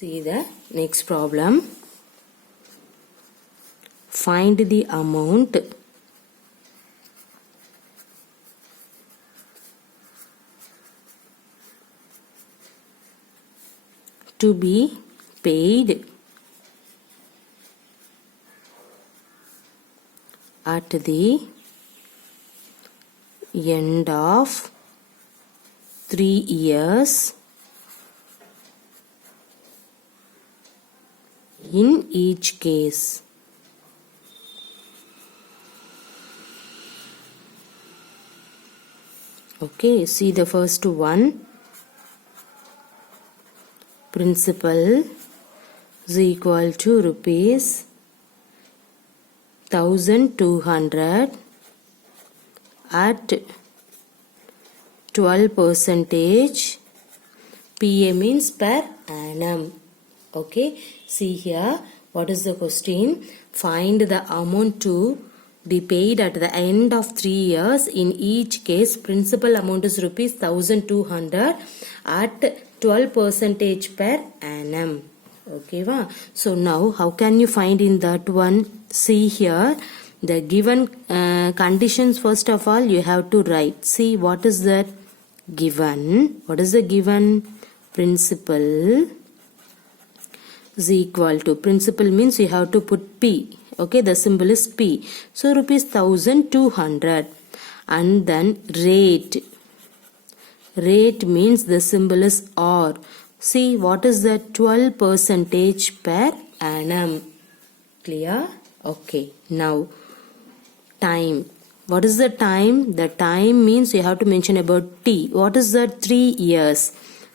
See the next problem. Find the amount to be paid at the end of 3 years in each case. Okay, see the first one. Principal is equal to rupees 1200 at 12%. PA means per annum. Okay, see here, what is the question? Find the amount to be paid at the end of 3 years. In each case, principal amount is rupees 1200 at 12% per annum. Okay, va? So now how can you find in that one? See here, the given conditions. First of all, you have to write. See, what is that given? What is the given? Principal is equal to, principal means you have to put P. Okay, the symbol is P. So rupees 1200. And then rate. Rate means the symbol is R. See, what is the 12% per annum? Clear? Okay. Now, time. What is the time? The time means you have to mention about T. What is that? 3 years.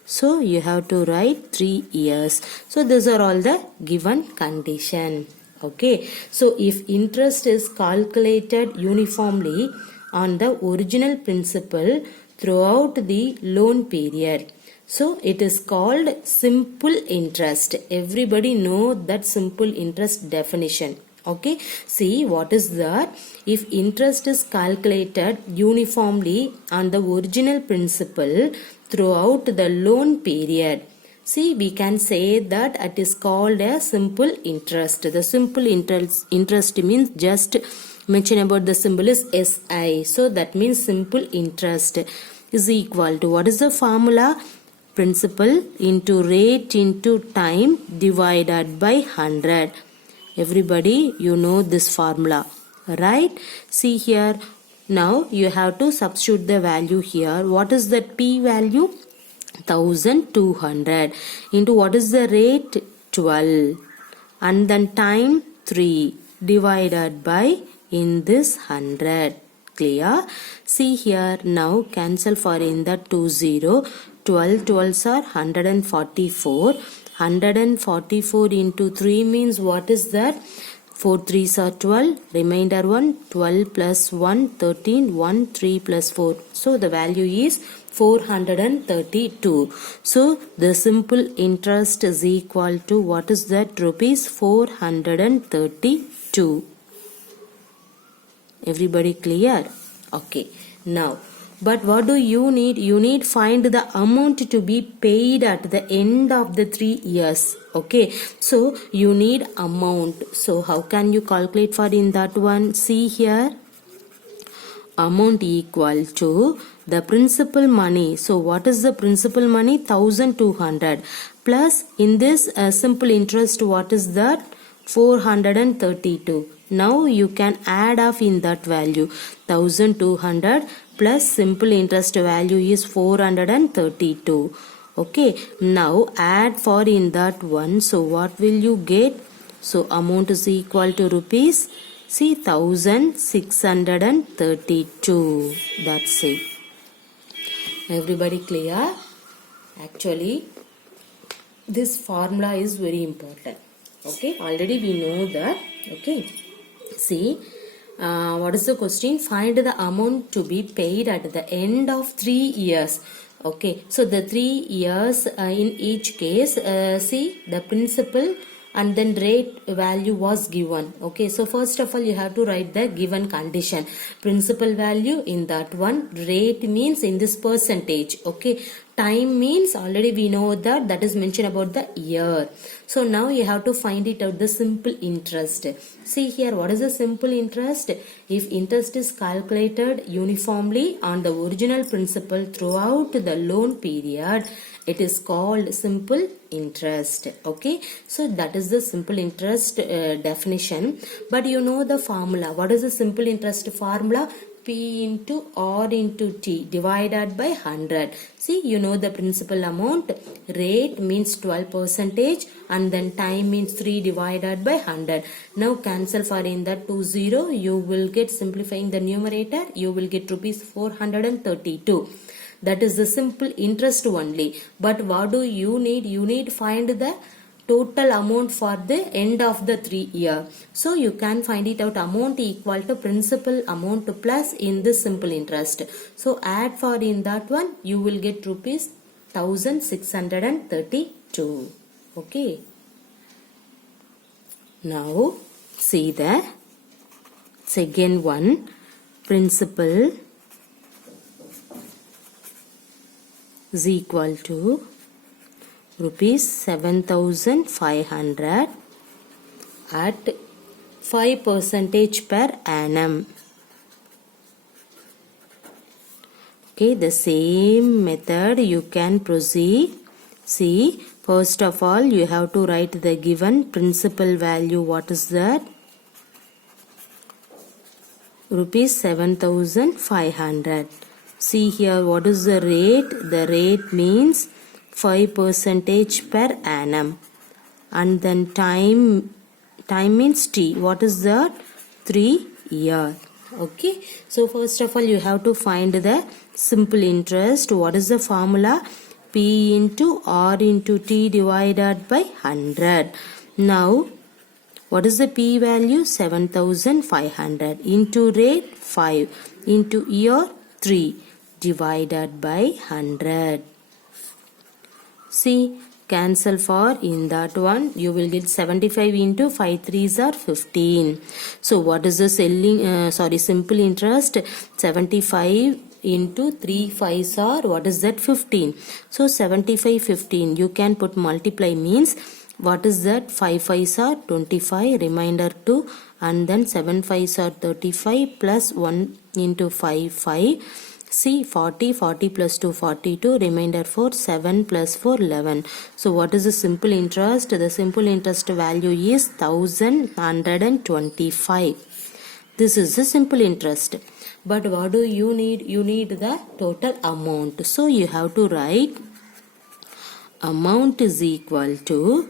So, you have to write 3 years. So, these are all the given condition. Okay. So, if interest is calculated uniformly on the original principal throughout the loan period, so it is called simple interest. Everybody know that simple interest definition. Okay, see what is that? If interest is calculated uniformly on the original principal throughout the loan period, see, we can say that it is called a simple interest. The simple interest means just mention about the symbol is SI. So that means simple interest is equal to, what is the formula? Principal into rate into time divided by 100. Everybody, you know this formula, right? See here, now you have to substitute the value here. What is that P value? 1200 into what is the rate? 12, and then time 3 divided by in this 100. Clear? See here, now cancel for in the 20. 12 12s are 144. 144 into 3 means what is that? 4 3s are 12. Remainder 1. 12 plus 1 13. 1 3 plus 4. So the value is 432. So the simple interest is equal to, what is that? Rupees 432. Everybody clear? Okay. Now, but what do you need? You need find the amount to be paid at the end of the 3 years. Okay. So you need amount. So how can you calculate for in that one? See here. Amount equal to the principal money. So what is the principal money? 1200 plus in this simple interest, what is that? 432. Now you can add off in that value. 1200 plus simple interest value is 432. Okay. Now add for in that one. So what will you get? So amount is equal to rupees, see, 1632. That's it. Everybody clear? Actually, this formula is very important. Okay. Already we know that. Okay. See, what is the question? Find the amount to be paid at the end of 3 years. Okay, so the 3 years in each case, see, the principal and then rate value was given. Okay, so first of all you have to write the given condition. Principal value in that one, rate means in this percentage. Okay, Time means already we know that is mentioned about the year. So now you have to find it out the simple interest. See here, what is the simple interest? If interest is calculated uniformly on the original principal throughout the loan period, it is called simple interest. Okay, so that is the simple interest definition. But you know the formula. What is the simple interest formula? P into R into T divided by 100. See, you know the principal amount. Rate means 12% and then time means 3 divided by 100. Now cancel for in that 20. You will get, simplifying the numerator, you will get rupees 432. That is the simple interest only. But what do you need? You need find the total amount for the end of the 3 year. So you can find it out, amount equal to principal amount plus in this simple interest. So add for in that one, you will get rupees 1632. Okay. Now see the second one, principal is equal to rupees 7,500 at 5% per annum. Okay, the same method you can proceed. See, first of all you have to write the given principal value. What is that? Rupees 7,500. See here, what is the rate? The rate means 5% per annum. And then time means T. What is that? 3 years. Okay. So first of all you have to find the simple interest. What is the formula? P into R into T divided by 100. Now what is the P value? 7,500 into rate 5 into year 3 divided by 100. See, cancel for in that one, you will get 75 into 5 3s are 15. So what is the simple interest? 75 into 3 5s are, what is that? 15. So 75 15, you can put multiply means, what is that? 5 5s are 25, remainder 2, and then 7 5s are 35 plus 1 into 5 5. See, 40 plus 2 42, remainder 4, 7 plus 4 11. So what is the simple interest? The simple interest value is 1,125. This is the simple interest. But what do you need? You need the total amount. So you have to write amount is equal to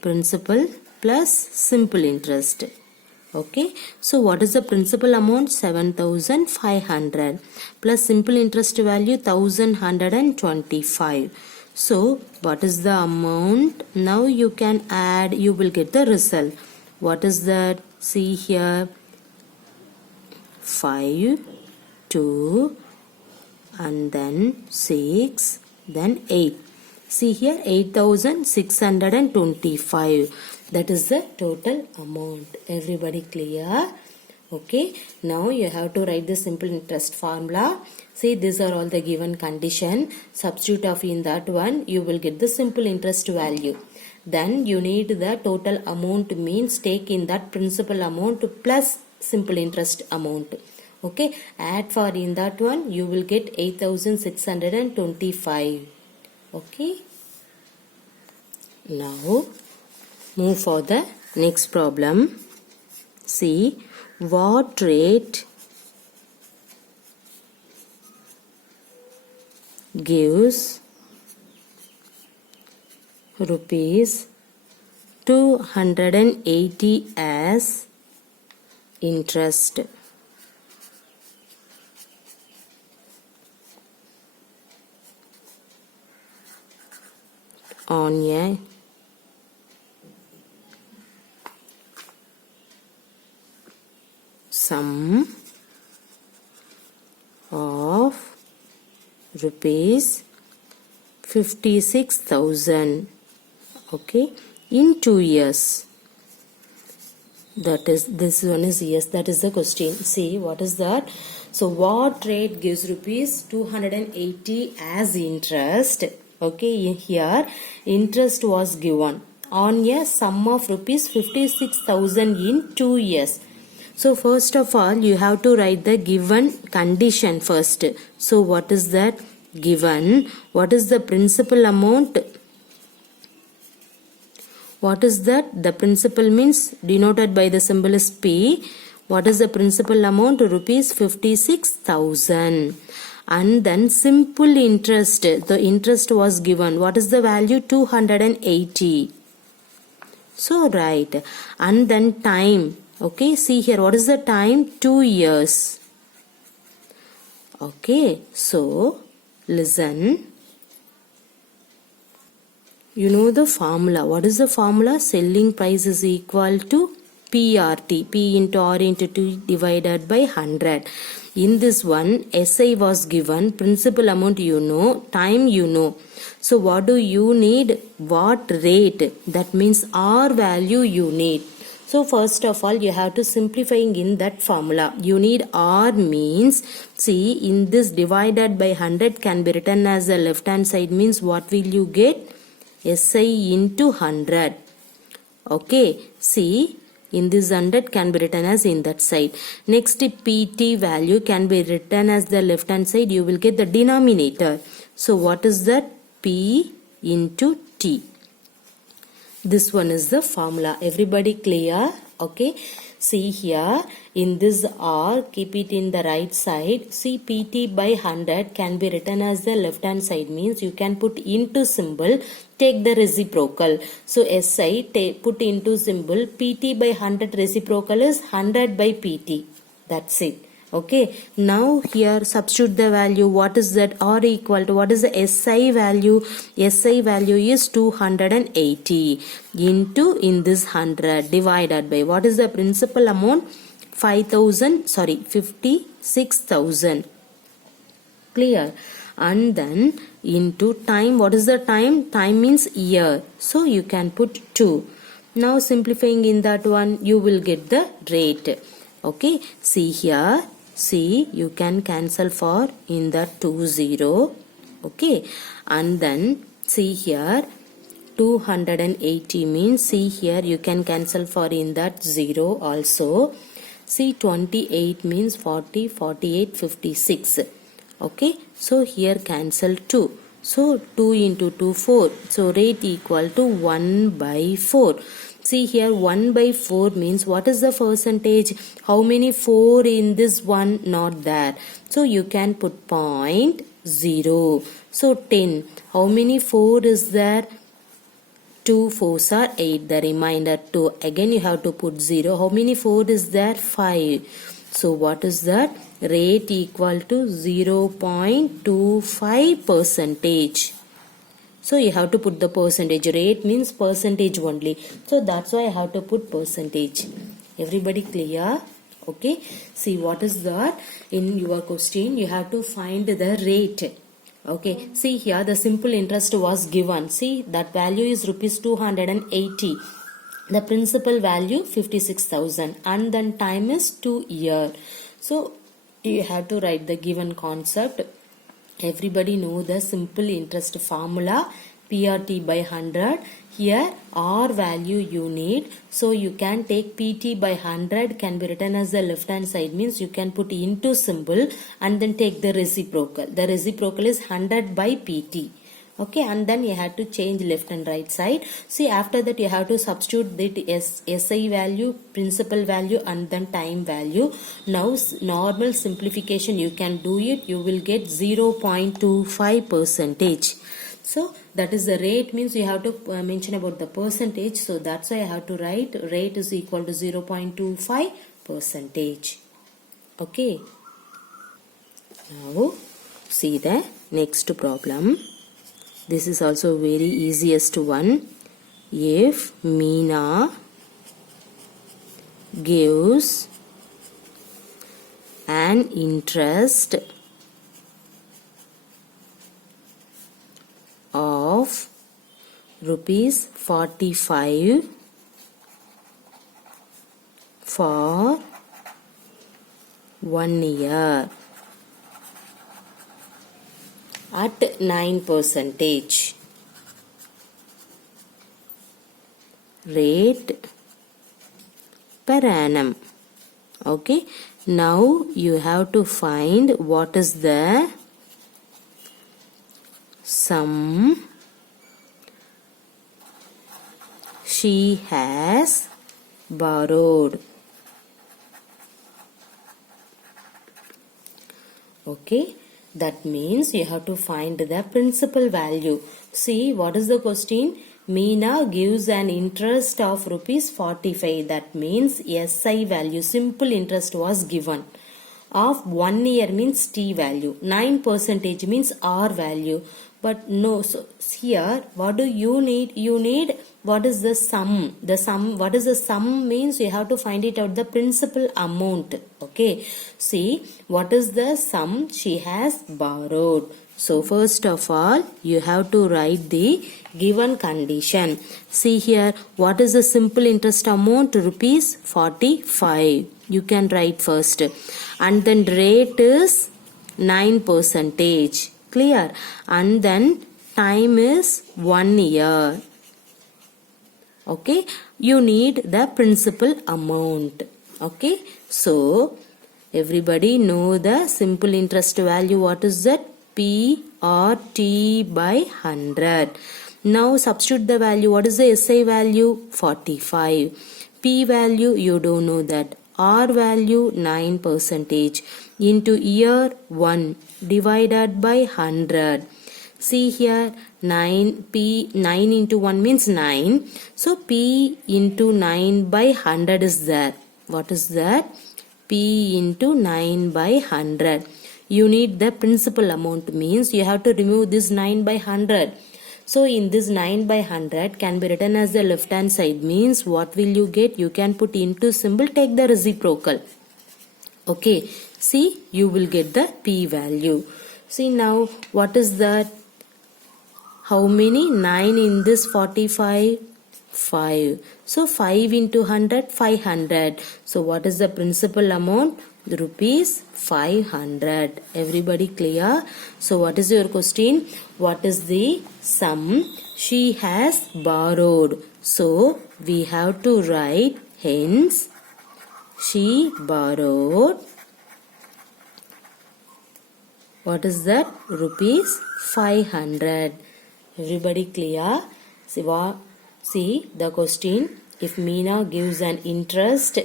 principal plus simple interest. Okay, so what is the principal amount? 7,500 plus simple interest value 1,125. So what is the amount? Now you can add, you will get the result. What is that? See here, 5 2 and then 6 then 8. See here, 8,625. That is the total amount. Everybody clear? Okay. Now you have to write the simple interest formula. See, these are all the given condition. Substitute of in that one, you will get the simple interest value. Then you need the total amount means take in that principal amount plus simple interest amount. Okay. Add for in that one, you will get 8,625. Okay. Now move for the next problem. See, what rate gives rupees 280 as interest? On a sum of rupees 56,000. Okay, in 2 years. That is, this one is yes, that is the question. See, what is that? So what rate gives rupees 280 as interest? Okay, here interest was given on a sum of rupees 56,000 in 2 years. So first of all, you have to write the given condition first. So what is that? Given. What is the principal amount? What is that? The principal means denoted by the symbol is P. What is the principal amount? Rupees 56,000. And then simple interest. The interest was given. What is the value? 280. So right. And then time. Okay, see here. What is the time? 2 years. Okay, so listen. You know the formula. What is the formula? Selling price is equal to PRT. P into R into 2 divided by 100. In this one, SI was given. Principal amount you know. Time you know. So what do you need? What rate? That means R value you need. So first of all, you have to simplifying in that formula. You need R means, see, in this divided by 100 can be written as the left hand side means what will you get? SI into 100. Okay, see, in this 100 can be written as in that side. Next, PT value can be written as the left hand side. You will get the denominator. So what is that? P into T. This one is the formula. Everybody clear? Okay. See here, in this R, keep it in the right side. See, PT by 100 can be written as the left hand side means you can put into symbol, take the reciprocal. So SI put into symbol, PT by 100 reciprocal is 100 by PT. That's it. Okay, now here substitute the value. What is that? R equal to, what is the SI value? SI value is 280 into, in this 100 divided by, what is the principal amount? 56,000. Clear? And then into time. What is the time? Time means year. So you can put 2. Now simplifying in that one, you will get the rate. Okay, see here. See, you can cancel for in that 20. Okay, and then see here 280 means, see here you can cancel for in that 0 also. See, 28 means 40, 48, 56. Okay, so here cancel 2. So 2 into 2, 4. So rate equal to 1 by 4. See here 1 by 4 means what is the percentage? How many 4 in this one? Not there. So you can put 0.0. So 10. How many 4 is there? 2 4s are 8. The remainder 2. Again you have to put 0. How many 4 is there? 5. So what is that? Rate equal to 0.25 percentage. So you have to put the percentage. Rate means percentage only. So that's why I have to put percentage. Everybody clear? Okay. See what is that? In your question you have to find the rate. Okay. See here the simple interest was given. See that value is rupees 280. The principal value 56,000 and then time is 2 years. So you have to write the given concept. Everybody know the simple interest formula, PRT by 100. Here R value you need. So you can take PT by 100 can be written as the left hand side means you can put into symbol and then take the reciprocal. The reciprocal is 100 by PT. Okay, and then you have to change left and right side. See after that you have to substitute the SI value, principal value and then time value. Now normal simplification you can do it. You will get 0.25 percentage. So that is the rate means you have to mention about the percentage. So that's why I have to write rate is equal to 0.25 percentage. Okay. Now see the next problem. This is also very easiest one. If Meena gives an interest of rupees 45 for 1 year. at 9%. Rate per annum. Okay. Now you have to find what is the sum she has borrowed. Okay, that means you have to find the principal value. See, what is the question? Meena gives an interest of rupees 45. That means SI value, simple interest was given. Of 1 year means T value. 9% means R value. But no, so here what do you need? You need what is the sum? The sum, what is the sum means you have to find it out the principal amount. Okay, see what is the sum she has borrowed. So first of all you have to write the given condition. See here, what is the simple interest amount? Rupees 45. You can write first, and then rate is 9%. Clear? And then time is 1 year. Okay, you need the principal amount. Okay, so everybody know the simple interest value. What is that? PRT by 100. Now substitute the value. What is the SI value? 45. P value you don't know that. R value 9% into year 1 divided by 100. See here, 9 into 1 means 9. So P into 9 by 100 is there. What is that? P into 9 by 100. You need the principal amount, means you have to remove this 9 by 100. So in this 9 by 100 can be written as the left hand side, means what will you get? You can put into symbol, take the reciprocal. Okay, see, you will get the P value. See now, what is that? How many? 9 in this 45? 5. So 5 into 100? 500. So what is the principal amount? Rupees 500. Everybody clear? So what is your question? What is the sum she has borrowed? So we have to write, hence she borrowed, what is that? Rupees 500. Everybody clear? See the question. If Meena gives an interest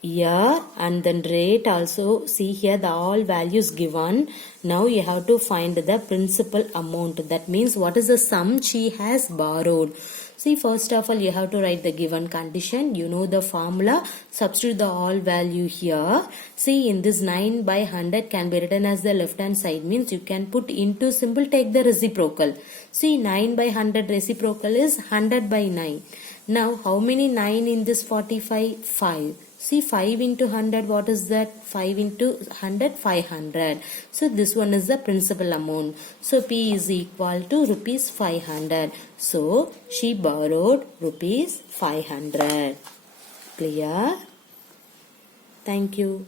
year and then rate also, see here the all values given. Now you have to find the principal amount. That means what is the sum she has borrowed. See, first of all you have to write the given condition. You know the formula. Substitute the all value here. See, in this 9 by 100 can be written as the left hand side, means you can put into symbol, take the reciprocal. See, 9 by 100 reciprocal is 100 by 9. Now how many 9 in this 45? 5. See, 5 into 100, what is that? 5 into 100, 500. So this one is the principal amount. So P is equal to rupees 500. So she borrowed rupees 500. Clear? Thank you.